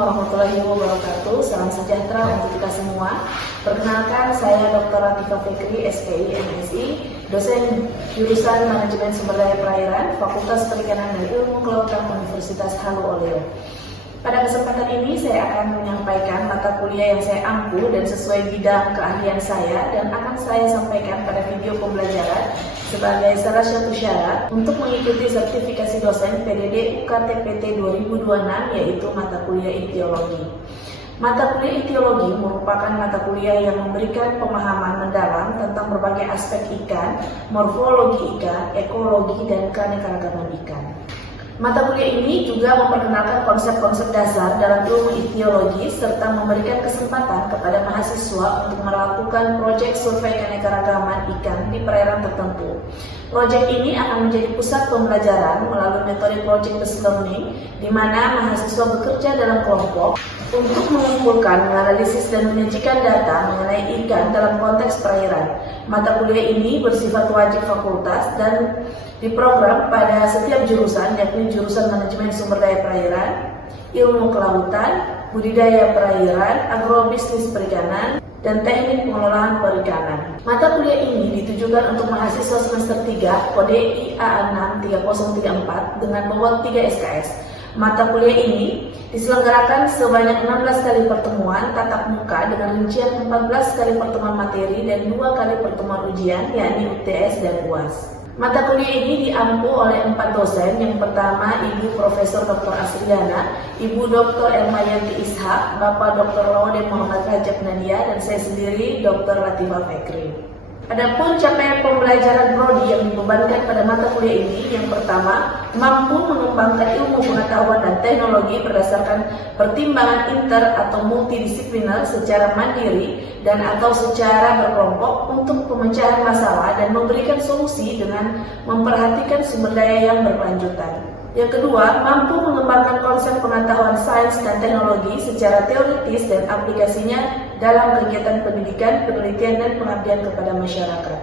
warahmatullahi wabarakatuh. Salam sejahtera untuk kita semua. Perkenalkan, saya Dr. Latifah Fikri, SPI, MSI, dosen jurusan Manajemen Sumber Daya Perairan, Fakultas Perikanan dan Ilmu Kelautan Universitas Halu Oleo. Pada kesempatan ini saya akan menyampaikan mata kuliah yang saya ampu dan sesuai bidang keahlian saya, dan akan saya sampaikan pada video pembelajaran sebagai salah satu syarat untuk mengikuti sertifikasi dosen PDD UKT-PT 2026, yaitu mata kuliah Ichtyologi. Mata kuliah Ichtyologi merupakan mata kuliah yang memberikan pemahaman mendalam tentang berbagai aspek ikan, morfologi ikan, ekologi, dan keanekaragaman ikan. Mata kuliah ini juga memperkenalkan konsep-konsep dasar dalam ilmu ichtyologi serta memberikan kesempatan kepada mahasiswa untuk melakukan proyek survei keanekaragaman ikan di perairan tertentu. Proyek ini akan menjadi pusat pembelajaran melalui metode project-based learning, di mana mahasiswa bekerja dalam kelompok untuk mengumpulkan, menganalisis, dan menyajikan data mengenai ikan dalam konteks perairan. Mata kuliah ini bersifat wajib fakultas dan diprogram pada setiap jurusan, yakni jurusan Manajemen Sumber Daya Perairan, Ilmu Kelautan, Budidaya Perairan, Agrobisnis Perikanan, dan Teknik Pengelolaan Perikanan. Mata kuliah ini ditujukan untuk mahasiswa semester 3 kode IA63034 dengan bobot 3 SKS. Mata kuliah ini diselenggarakan sebanyak 16 kali pertemuan tatap muka dengan rincian 14 kali pertemuan materi dan 2 kali pertemuan ujian, yakni UTS dan UAS. Mata kuliah ini diampu oleh 4 dosen. Yang pertama, Ibu Profesor Dr. Asriana, Ibu Dr. Elmayanti Ishak, Bapak Dr. Laude Muhammad Rajab Nadia, dan saya sendiri Dr. Latifah Fikri. Adapun capaian pembelajaran prodi yang dibebankan pada mata kuliah ini, yang pertama, mampu mengembangkan ilmu pengetahuan dan teknologi berdasarkan pertimbangan inter atau multidisipliner secara mandiri dan atau secara berkelompok untuk pemecahan masalah dan memberikan solusi dengan memperhatikan sumber daya yang berkelanjutan. Yang kedua, mampu mengembangkan konsep pengetahuan sains dan teknologi secara teoritis dan aplikasinya dalam kegiatan pendidikan, penelitian, dan pengabdian kepada masyarakat.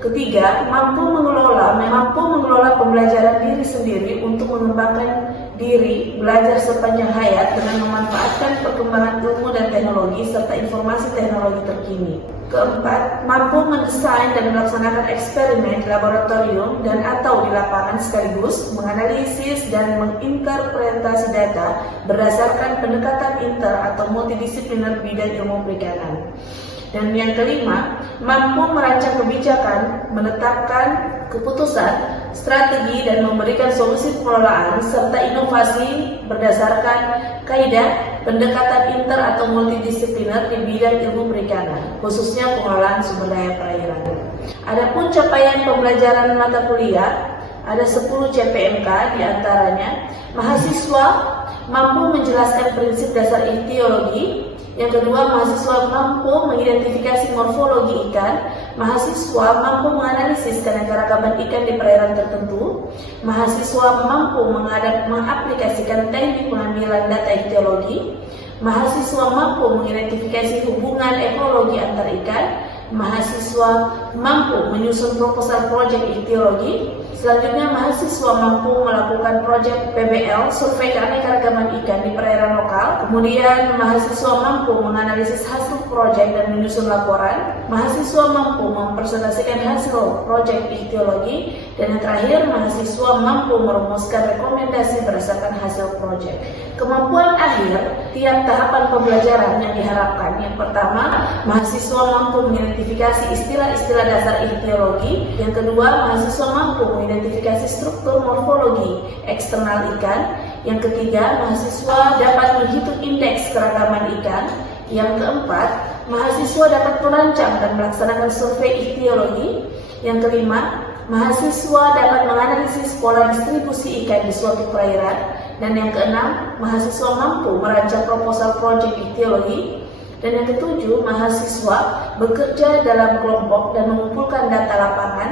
Ketiga, mampu mengelola pembelajaran diri sendiri untuk mengembangkan diri, belajar sepanjang hayat dengan memanfaatkan perkembangan ilmu dan teknologi serta informasi teknologi terkini. Keempat, mampu mendesain dan melaksanakan eksperimen di laboratorium dan atau di lapangan sekaligus menganalisis dan menginterpretasi data berdasarkan pendekatan inter atau multidisipliner bidang ilmu perikanan. Dan yang kelima, mampu merancang kebijakan, menetapkan keputusan, strategi, dan memberikan solusi pengelolaan serta inovasi berdasarkan kaidah pendekatan inter atau multidisipliner di bidang ilmu perikanan, khususnya pengelolaan sumber daya perairan. Adapun capaian pembelajaran mata kuliah, ada 10 CPMK, diantaranya mahasiswa mampu menjelaskan prinsip dasar ichtyologi. Yang kedua, mahasiswa mampu mengidentifikasi morfologi ikan. Mahasiswa mampu menganalisis keanekaragaman ikan di perairan tertentu. Mahasiswa mampu mengaplikasikan teknik pengambilan data ichtyologi. Mahasiswa mampu mengidentifikasi hubungan ekologi antar ikan. Mahasiswa mampu menyusun proposal proyek ichtyologi. Selanjutnya, mahasiswa mampu melakukan proyek PBL, survei keanekaragaman ikan di perairan lokal. Kemudian, mahasiswa mampu menganalisis hasil proyek dan menyusun laporan. Mahasiswa mampu mempresentasikan hasil proyek ichtyologi. Dan yang terakhir, mahasiswa mampu merumuskan rekomendasi berdasarkan hasil proyek. Kemampuan akhir tiap tahapan pembelajaran yang diharapkan. Yang pertama, mahasiswa mampu mengidentifikasi istilah-istilah dasar ichtyologi. Yang kedua, mahasiswa mampu mengidentifikasi struktur morfologi eksternal ikan. Yang ketiga, mahasiswa dapat menghitung indeks keragaman ikan. Yang keempat, mahasiswa dapat merancang dan melaksanakan survei ichtyologi. Yang kelima, mahasiswa dapat menganalisis pola distribusi ikan di suatu perairan. Dan yang keenam, mahasiswa mampu merancang proposal proyek ichtyologi. Dan yang ketujuh, mahasiswa bekerja dalam kelompok dan mengumpulkan data lapangan.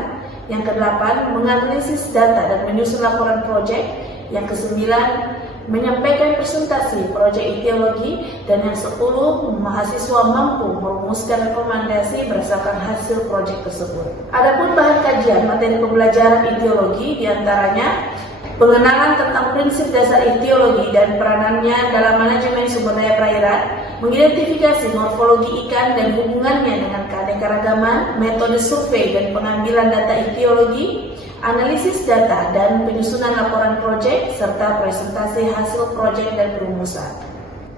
Yang kedelapan, menganalisis data dan menyusun laporan proyek. Yang kesembilan, menyampaikan presentasi proyek ichtyologi. Dan yang 10, mahasiswa mampu merumuskan rekomendasi berdasarkan hasil proyek tersebut. Adapun bahan kajian materi pembelajaran ichtyologi diantaranya pengenalan tentang prinsip dasar ichtiologi dan peranannya dalam manajemen sumber daya perairan, mengidentifikasi morfologi ikan dan hubungannya dengan keanekaragaman, metode survei dan pengambilan data ichtiologi, analisis data dan penyusunan laporan proyek, serta presentasi hasil proyek dan perumusan.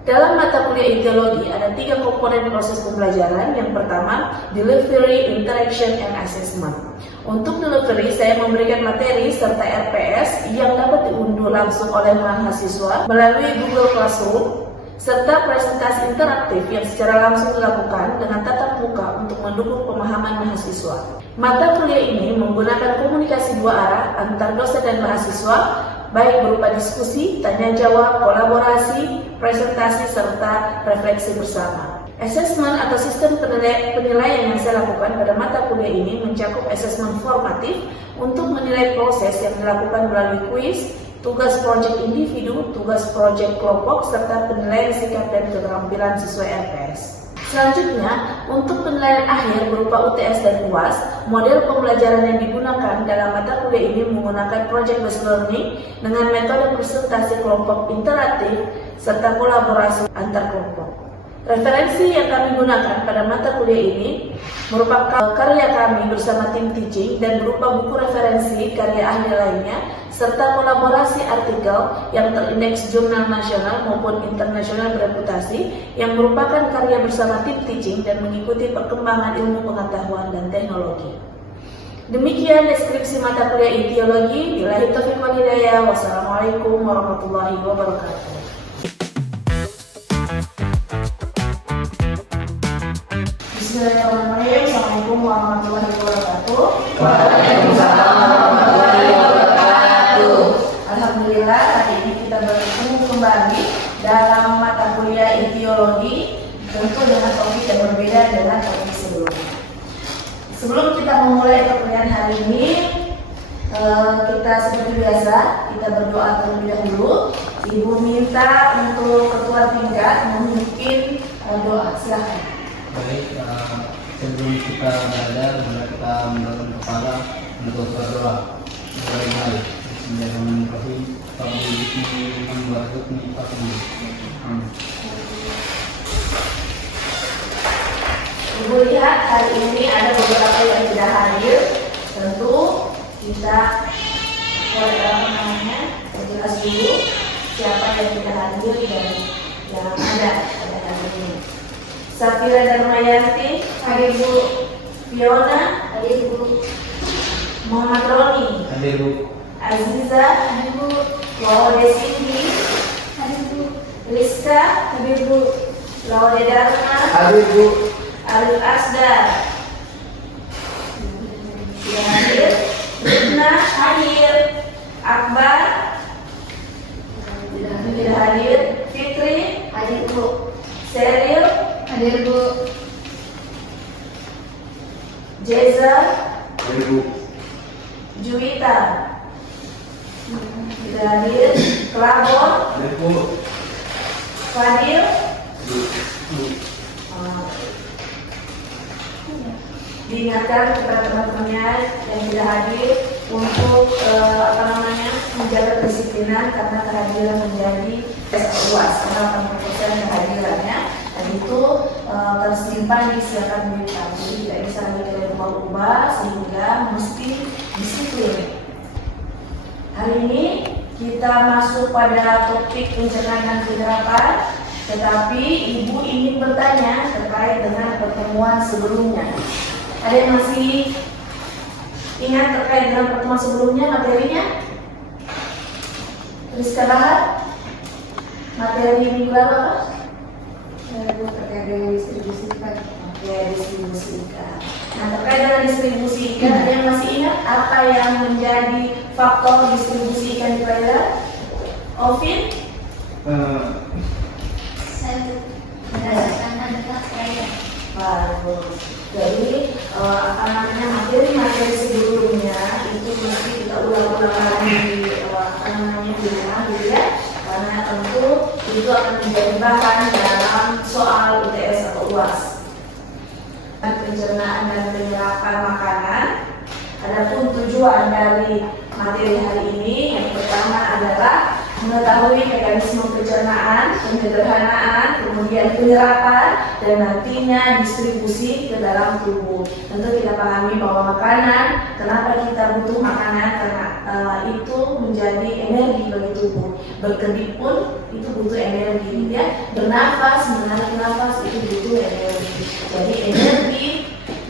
Dalam mata kuliah ichtiologi ada 3 komponen proses pembelajaran. Yang pertama, delivery, interaction, and assessment. Untuk delivery, saya memberikan materi serta RPS yang dapat diunduh langsung oleh mahasiswa melalui Google Classroom, serta presentasi interaktif yang secara langsung dilakukan dengan tatap muka untuk mendukung pemahaman mahasiswa. Mata kuliah ini menggunakan komunikasi 2 arah antar dosen dan mahasiswa, baik berupa diskusi, tanya jawab, kolaborasi, presentasi, serta refleksi bersama. Assessment atau sistem penilaian yang saya lakukan pada mata kuliah ini mencakup assessment formatif untuk menilai proses yang dilakukan melalui kuis, tugas proyek individu, tugas proyek kelompok, serta penilaian sikap dan keterampilan sesuai RPS. Selanjutnya, untuk penilaian akhir berupa UTS dan UAS, model pembelajaran yang digunakan dalam mata kuliah ini menggunakan project based learning dengan metode presentasi kelompok interaktif serta kolaborasi antar kelompok. Referensi yang kami gunakan pada mata kuliah ini merupakan karya kami bersama tim teaching dan berupa buku referensi karya ahli lainnya serta kolaborasi artikel yang terindeks jurnal nasional maupun internasional bereputasi yang merupakan karya bersama tim teaching dan mengikuti perkembangan ilmu pengetahuan dan teknologi. Demikian deskripsi mata kuliah ichtiologi. Billahi taufiq wal hidayah. Wassalamualaikum warahmatullahi wabarakatuh. Bismillahirrahmanirrahim. Assalamualaikum warahmatullahi wabarakatuh. Waalaikumsalam warahmatullahi wabarakatuh. Alhamdulillah, hari ini kita bertemu kembali dalam mata kuliah ichtiologi, tentu dengan topik yang berbeda dengan topik sebelumnya. Sebelum kita memulai perkuliahan hari ini, kita seperti biasa kita berdoa terlebih dahulu. Ibu minta untuk ketua tingkat memimpin doa. Silakan. Baik, sebelum kita belajar, kita mengangkat kepala untuk berdoa. Mulai. Bismillahirrahmanirrahim. Ibu lihat hari ini ada beberapa yang tidak hadir. Tentu kita jelas dulu siapa yang tidak hadir dan yang ada pada hari ini. Safira Darmayanti, hadir Bu. Fiona, hadir Bu. Muhammad Roni, hadir Bu. Aziza, hadir Bu. Lawade Cindy, hadir Bu. Rizka, hadir Bu. Lawade Dharma, Hadir Bu. Arif Asdar, tidak hadir. Rutna, hadir. Akbar, tidak hadir. Fitri, hadir Bu. Seril, hadir Bu. Jeza, Hadir Bu. Juwita, tidak hadir. Kelabon, Hadir Bu. Fadil, diingatkan kepada teman-temannya yang tidak hadir untuk menjaga kedisiplinan karena kehadiran menjadi luas karena 80% kehadirannya dan itu tersimpan di siaran berita, jadi tidak bisa lagi dirubah-ubah sehingga mesti disiplin. Hari ini kita masuk pada topik pencernaan dan penyerapan, tetapi Ibu ingin bertanya terkait dengan pertemuan sebelumnya. Ada yang masih ingat terkait dengan pertemuan sebelumnya materinya? Rizka Bahar, materi minggu lalu apa? Terkait dengan distribusi ikan. Oke, distribusi ikan. Nah, terkait dengan distribusi ikan, ada yang masih ingat apa yang menjadi faktor distribusi ikan di perairan? Ovin? Saya berdasarkan habitat perairan. Bagus. Jadi materi sebelumnya itu mesti kita ulang-ulang lagi di rumah gitu ya, karena tentu itu akan menjadi bahan dalam soal UTS atau UAS. Pencernaan dan penyerapan makanan. Adapun tujuan dari materi hari ini yang pertama pertama adalah mengetahui mekanisme pencernaan, penyederhanaan, kemudian penyerapan, dan nantinya distribusi ke dalam tubuh. Tentu kita pahami bahwa makanan, kenapa kita butuh makanan, karena itu menjadi energi bagi tubuh. Berkedip pun itu butuh energi, ya. Bernafas, menarik nafas itu butuh energi. Jadi energi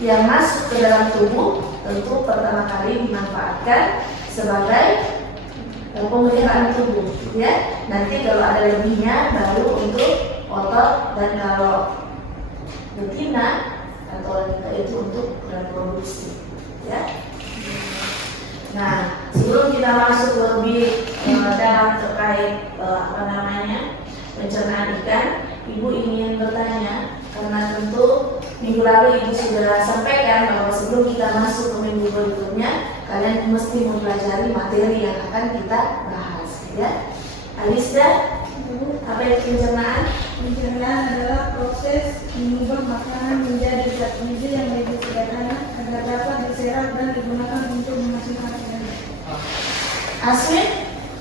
yang masuk ke dalam tubuh tentu pertama kali dimanfaatkan sebagai pemeliharaan tubuh, ya. Nanti kalau ada lebihnya baru untuk otot, dan kalau betina atau wanita itu untuk reproduksi, ya. Nah, sebelum kita masuk lebih dalam terkait pencernaan ikan, Ibu ingin bertanya, karena tentu minggu lalu Ibu sudah sampaikan bahwa sebelum kita masuk ke minggu berikutnya, kalian mesti mempelajari materi yang akan kita bahas, ya. Alisda, apa itu pencernaan? Pencernaan adalah proses mengubah makanan menjadi zat gizi yang lebih sederhana agar dapat diserap dan digunakan untuk menghasilkan energi. Aswin,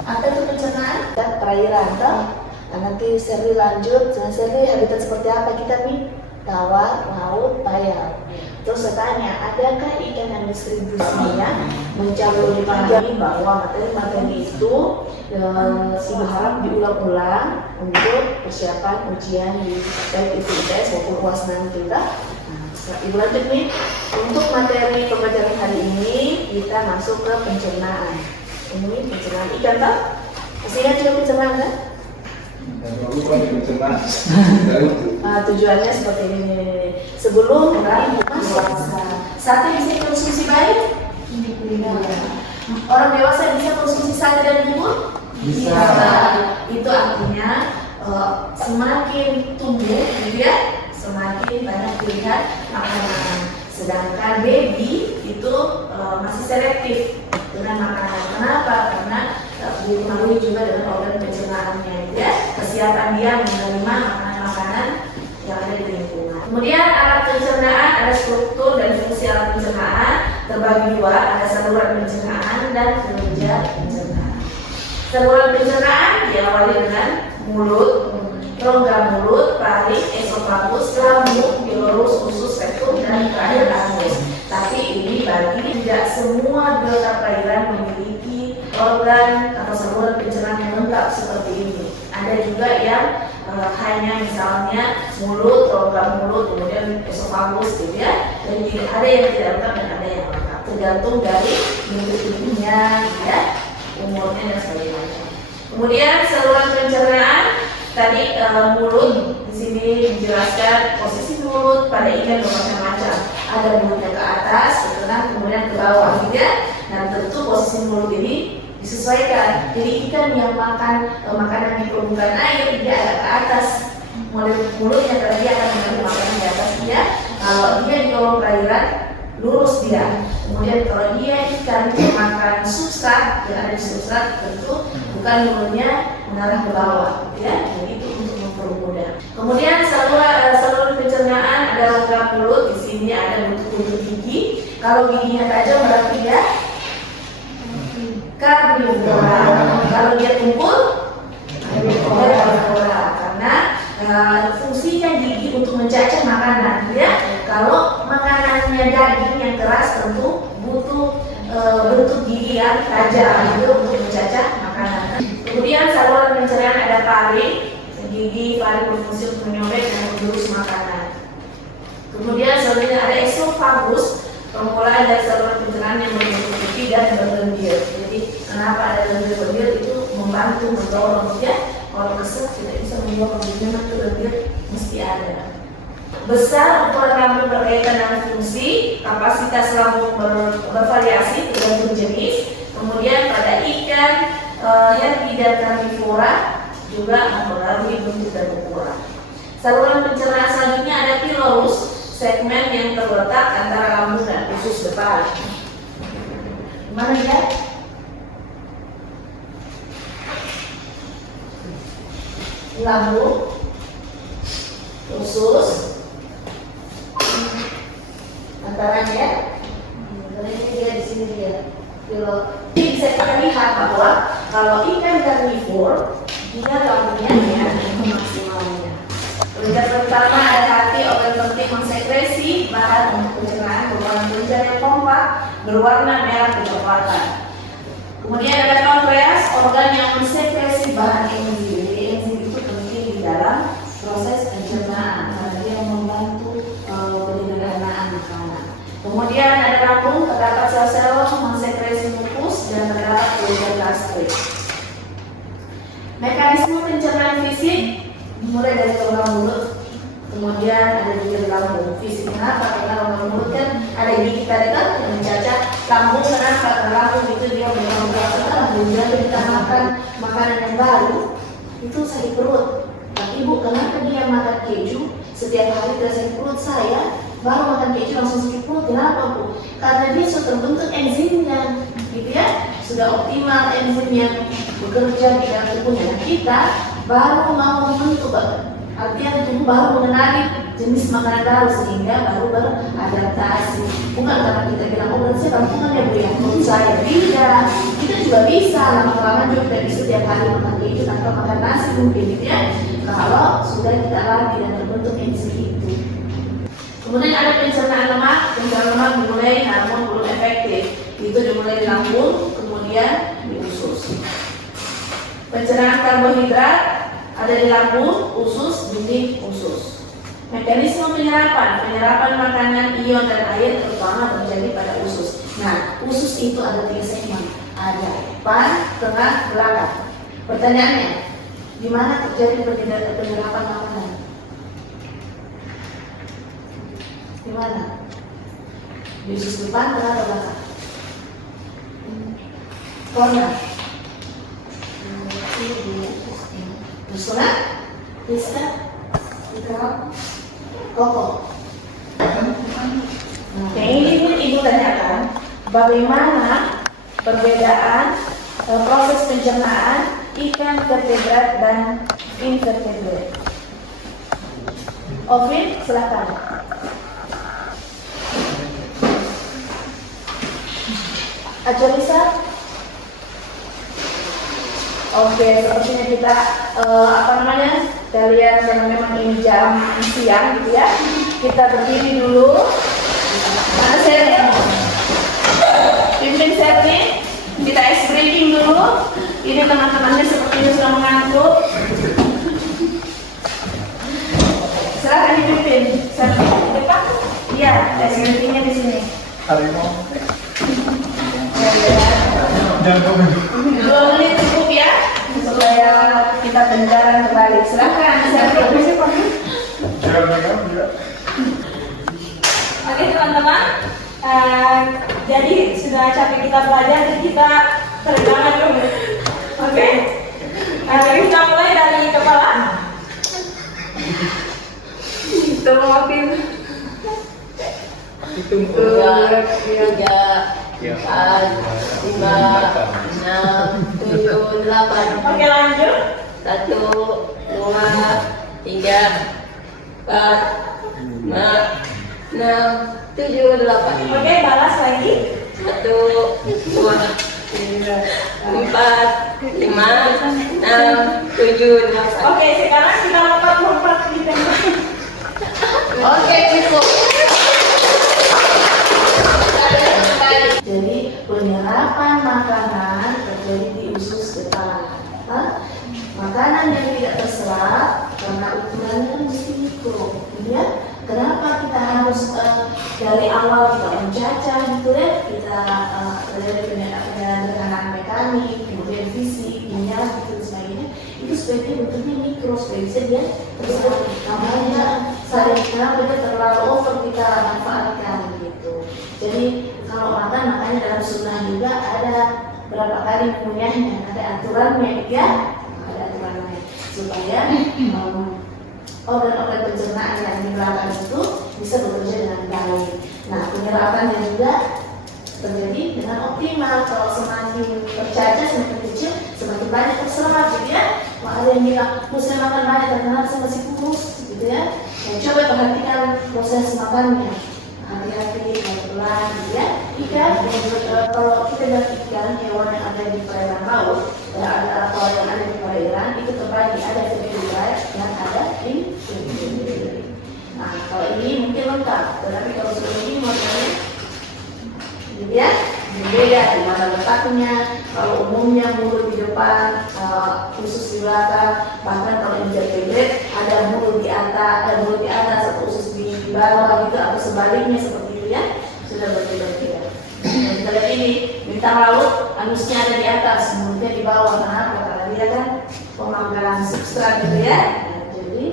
apa itu pencernaan? Dan perairan, toh? Nah, nanti Serli lanjut. Serli, habitat seperti apa kita nih? Tawar, laut, payau. Terus saya tanya, adakah ikan yang distribusinya mencapai dipahami bahwa materi-materi itu Ibu harap diulang-ulang untuk persiapan ujian di baik itu ITS maupun UAS nanti. Ibu lanjut nih, untuk materi pembelajaran hari ini kita masuk ke pencernaan. Ini pencernaan ikan, toh? Masih ingat juga pencernaan, kan? Tujuannya seperti ini. Sebelum masuk sate bisa konsumsi baik? Orang dewasa bisa konsumsi sate dan bubur? Bisa. Itu artinya semakin tumbuh, gitu ya, semakin banyak pilihan makanan. Sedangkan baby itu masih selektif dengan makanan. Kenapa? Karena dipengaruhi juga dengan organ pencernaannya, ya. Kesiapan dia menerima makanan-makanan yang ada di lingkungan. Kemudian alat pencernaan, ada struktur dan fungsi alat pencernaan terbagi dua, ada saluran pencernaan dan kelenjar pencernaan. Saluran pencernaan diawali dengan mulut, rongga mulut, parit, esofagus, lambung, pilorus, usus, rektum, dan terakhir anus. Tapi ini bagi tidak semua biota perairan memiliki organ atau saluran pencernaan yang lengkap seperti ini. Ada juga yang hanya misalnya mulut, rongga mulut, kemudian esofagus, gitu ya. Dan ada yang tidak lengkap dan ada yang lengkap, tergantung dari bentuk tubuhnya, ya, umurnya dan sebagainya. Kemudian saluran pencernaan tadi mulut, di sini dijelaskan posisi mulut pada ikan bermacam-macam. Ada mulutnya ke atas, ke tengah, kemudian ke bawah, gitu ya. Nah, tentu posisi mulut ini disesuaikan. Jadi ikan yang makan makanan di permukaan air dia agak ke atas. Mulutnya kalau dia akan mengambil makanan di atas dia. Kalau dia di kolom perairan lurus dia. Kemudian kalau dia ikan makan substrat yang ada di substrat, tentu bukan mulutnya mengarah ke bawah, ya. Jadi itu untuk mempermudah. Kemudian saluran pencernaan ada rongga mulut. Di sini ada bentuk gigi. Kalau giginya tajam berarti dia karnivora. Kalau dia tumpul, karnivora. Karena fungsinya gigi untuk mencacah makanan, ya. Kalau makanannya daging yang keras, tentu butuh bentuk gigi yang tajam itu untuk mencacah makanan. Kemudian saluran pencernaan ada parit, gigi parit berfungsi untuk menyobek dan mengerus makanan. Kemudian selanjutnya ada esofagus, permulaan dari saluran pencernaan yang berbentuk pipi dan berlendir. Jadi kenapa ada lendir-lendir itu membantu mendorong, ya. Kalau kesel tidak bisa membawa memang itu lendir mesti ada. Besar ukuran lambung berkaitan dengan fungsi, kapasitas lambung bervariasi tergantung jenis. Kemudian pada ikan herpida karnivora juga mempengaruhi bentuk dan ukuran. Saluran pencernaan selanjutnya ada pilorus, segmen yang terletak antara lambung dan usus depan. Gimana dia? Lambung, usus, antaranya ya. Ini dia di sini dia. Jadi bisa kita lihat bahwa kalau ikan karnivor, dia lambungnya ya maksimalnya. Peringkat pertama ada hati, organ penting mensekresi bahan untuk pencernaan merupakan kelenjar yang kompak berwarna merah kecoklatan. Kemudian ada pankreas, organ yang mensekresi bahan enzim. Jadi enzim itu penting di dalam proses pencernaan karena dia membantu penyederhanaan makanan. Kemudian ada lambung, terdapat sel-sel mensekresi mukus dan terdapat kelenjar gastrik. Mekanisme pencernaan fisik dimulai dari rongga mulut, kemudian ada juga di lambung. Fisik kenapa? Karena rongga mulut kan ada gigi kita dekat yang mencacah. Lambung kenapa? Karena lambung itu dia membuat lambung. Jadi kita makan makanan yang baru itu sakit perut. Tapi ibu, kenapa dia makan keju setiap hari tidak sakit perut? Saya baru makan keju langsung sakit perut. Kenapa bu? Karena dia sudah terbentuk enzimnya, gitu ya, sudah optimal enzimnya bekerja di dalam tubuhnya. Nah, kita baru mau membentuk, artinya tubuh baru mengenali jenis makanan baru sehingga baru beradaptasi. Bukan karena kita bilang oh berarti kampungan ya bu ya, menurut saya tidak. Kita juga bisa lama-lama juga tidak bisa tiap hari makan keju tanpa makan nasi mungkin gitu ya. Kalau sudah kita latih dan terbentuk enzim itu. Kemudian ada pencernaan lemak. Pencernaan lemak dimulai namun belum efektif. Itu dimulai di lambung, kemudian di usus. Pencernaan karbohidrat ada di lambung, usus, dinding usus. Mekanisme penyerapan makanan, ion dan air terutama terjadi pada usus. Nah, usus itu ada 3 segmen, ada depan, tengah, belakang. Pertanyaannya, di mana terjadi penyerapan makanan? Di mana? Di usus depan, tengah, atau belakang? Corner. Terus tengah? Bisa? Koko. Nah, ini pun ibu tanyakan bagaimana perbedaan proses pencernaan ikan vertebrate dan invertebrate. Ovin, silakan. Acarisa. Oke, sepertinya kita kita lihat karena memang ini jam siang gitu ya. Kita berdiri dulu. Mana Serni? Pimpin Serni. Kita ice breaking dulu. Ini teman-temannya sepertinya sudah mengantuk. Silahkan dipimpin. Serni di depan. Iya, ice breakingnya di sini. Harimau. 2 menit cukup ya, supaya kita penjara kembali. Silahkan, Oke teman-teman, jadi sudah capek kita belajar, jadi kita teregangan dulu. Oke, kita mulai dari kepala. Temuin. Hitung 2, 3, 4, 5, 6, 7, 8. Oke lanjut. 1, 2, 3, 4, 5, 6, 7, 8. Oke, balas lagi. 1, 2, 3, 4, 5, 6, 7, 8. Oke, sekarang kita lompat di tempat. Oke, cukup. Jadi penyerapan makanan terjadi di usus depan. Makanan yang tidak terserap karena ukurannya kan mesti mikro, ya. Kenapa kita harus dari awal kita mencacah gitu ya? Kita terjadi penyederhanaan mekanik, kemudian fisik, kimia, gitu sebagainya. Itu sebaiknya bentuknya mikro, supaya bisa dia terserap. Namanya kenapa dia terlalu over kita manfaatkan gitu. Jadi kalau makan makanya dalam sunnah juga ada berapa kali mengunyahnya, ada aturannya ya, ada aturannya supaya organ-organ pencernaan yang di belakang itu bisa bekerja dengan baik. Nah, penyerapannya juga terjadi dengan optimal. Kalau semakin tercacah, semakin kecil, semakin banyak terserap gitu ya. Ada yang bilang, saya makan banyak terkenal saya masih kurus gitu ya. Coba perhatikan proses makannya. Hati-hati, pelan-pelan gitu ya. ikan, kalau kita lihat ikan, hewan yang ada di perairan laut, atau yang ada di perairan, itu terbagi ada vertebrate dan ada invertebrate. Nah, kalau ini mungkin lengkap, tetapi kalau sebelum ini modelnya, gitu ya, berbeda di mana letaknya. Kalau umumnya mulut di depan, usus di belakang, bahkan kalau invertebrate ada mulut di atas atau usus di bawah gitu, atau sebaliknya seperti itu ya, sudah berbeda-beda. Nah, kita lihat ini bintang laut, anusnya ada di atas, mulutnya di bawah. Kenapa? Karena dia kan pemangkalan substrat gitu ya. Nah, jadi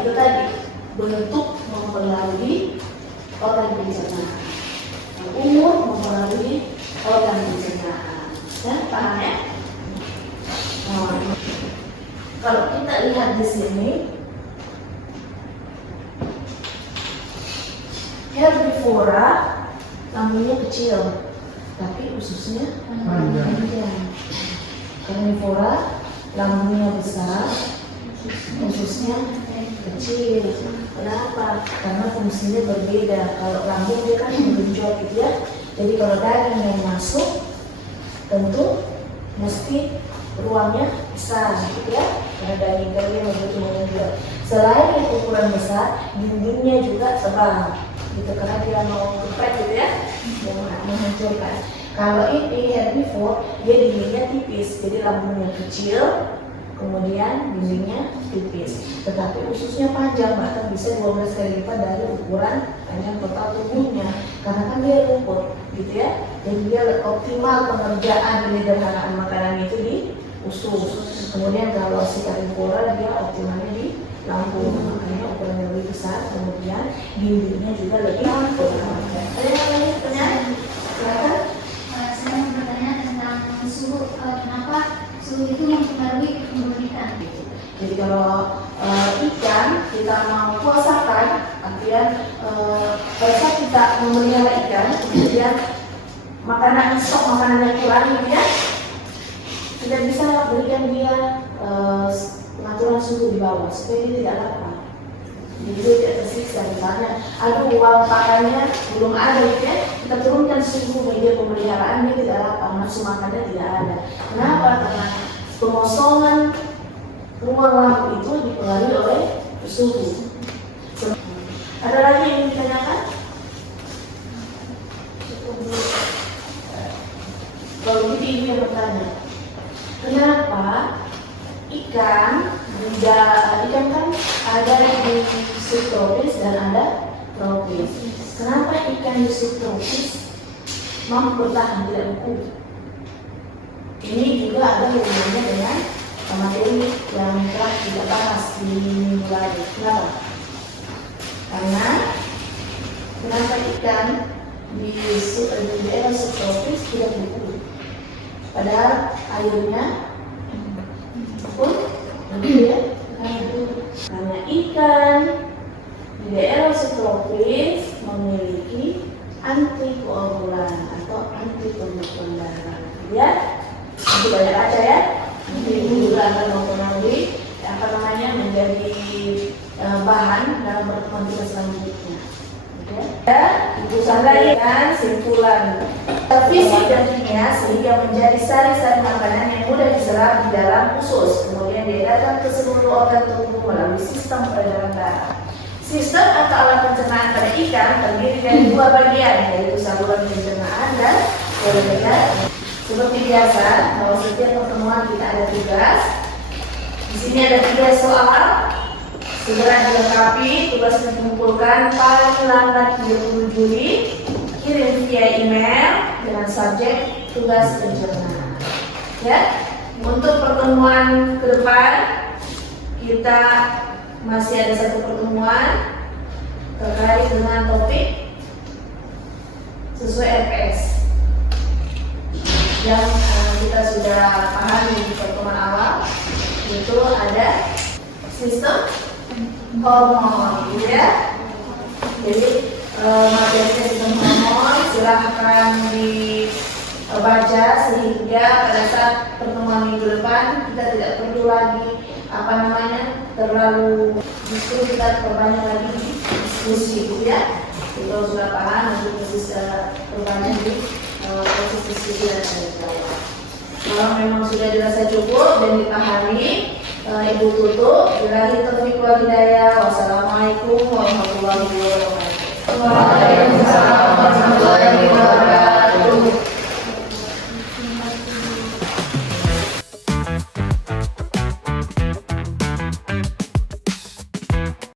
itu tadi bentuk mempengaruhi organ pencernaan, umur mempengaruhi organ pencernaan. Ya, paham ya? Nah, kalau kita lihat di sini, herbivora lambungnya kecil, tapi ususnya panjang. Karnivora lambungnya besar, ususnya kecil. Kenapa? Karena fungsinya berbeda. Kalau lambung dia kan menggenjot gitu ya. Jadi kalau daging yang masuk, tentu mesti ruangnya besar gitu ya. Karena daging-daging begitu menggenjot. Selain yang ukuran besar, dindingnya juga tebal. Gitu, karena dia mau kepret gitu ya, menghancurkan. Kalau ini herbivore, dia dindingnya tipis, jadi lambungnya kecil, kemudian dindingnya tipis, tetapi ususnya panjang, bahkan bisa 12 kali lipat dari ukuran panjang total tubuhnya, karena kan dia rumput gitu ya. Jadi dia optimal pengerjaan penyederhanaan makanan itu di usus. Kemudian kalau si karnivora dia optimalnya di lambung, makanya ukurannya lebih besar, kemudian dindingnya juga lebih lambung. Ada yang lain pertanyaan? Silakan. Saya mau bertanya tentang suhu. Kenapa suhu itu mempengaruhi pertumbuhan ikan? Jadi kalau ikan kita mau puasakan, artian pada saat kita memelihara ikan, kemudian stok makanannya kurang gitu ya, kita bisa berikan dia pengaturan suhu di bawah supaya dia tidak lapar. Jadi dia tidak tersiksa. Misalnya, uang pakannya belum ada gitu ya, kita turunkan suhu media pemeliharaan, dia tidak lapar, nafsu makannya tidak ada. Kenapa? Karena pengosongan ruang lambung itu dipengaruhi oleh suhu. Ada lagi yang ditanyakan? Kalau gitu ini yang bertanya, kenapa ikan kan ada di subtropis dan ada tropis. Kenapa ikan di subtropis mampu bertahan tidak beku? Ini juga ada hubungannya dengan materi yang telah kita bahas di minggu lalu. Kenapa? Karena kenapa ikan di daerah subtropis tidak beku? Padahal airnya pun lebih ya. Karena ikan di daerah subtropis memiliki antikoagulan atau anti pembekuan darah. Ya, nanti banyak baca ya. Nanti ini juga akan mempengaruhi menjadi bahan dalam pertemuan kita selanjutnya. Ya, itu saja kan simpulan fisik dan kimia sehingga menjadi sari-sari makanan yang mudah diserap di dalam usus, kemudian diedarkan ke seluruh organ tubuh melalui sistem peredaran darah. Sistem atau alat pencernaan pada ikan terdiri dari dua bagian, yaitu saluran pencernaan dan peredaran. Seperti biasa, bahwa setiap pertemuan kita ada tugas. Di sini ada 3 soal. Segera dilengkapi, tugas dikumpulkan paling lambat 30 Juli, kirim via email dengan subjek tugas pencernaan. Ya, untuk pertemuan ke depan kita masih ada 1 pertemuan terkait dengan topik sesuai RPS yang kita sudah pahami di pertemuan awal, itu ada sistem hormon, ya. Jadi materi sistem hormon silahkan dibaca sehingga pada saat pertemuan minggu depan kita tidak perlu lagi terlalu justru kita perbanyak lagi diskusi, gitu ya. Kalau sudah paham, nanti bisa perubahannya di proses diskusi dan tanya. Kalau memang sudah dirasa cukup dan dipahami, Ibu tutup. Billahi taufiq wal hidayah. Wassalamualaikum warahmatullahi wabarakatuh. Waalaikumsalam.